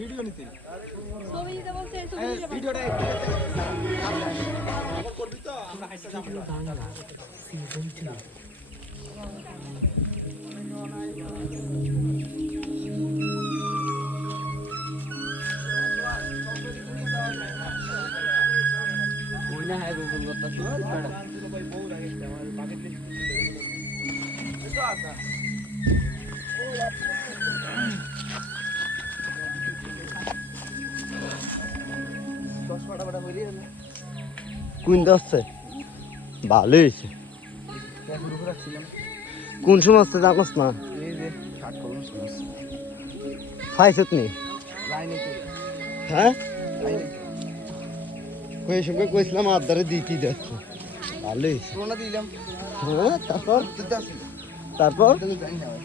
video নিতে ছবি দিতে বলতে ভিডিওটা করবি তো আমরা হাইটা বাংলা সিজন 2 ওইনা হ্যাঁ গুগল করতে শুন কোন দশে ভালো হয়েছে কোন সময় আসতে জানোস না খাইছত নি হ্যাঁ ওই সঙ্গে কইছিলাম আদারে দিতে যাচ্ছে ভালো হয়েছে দিলাম হ্যাঁ তারপর তারপর জানি না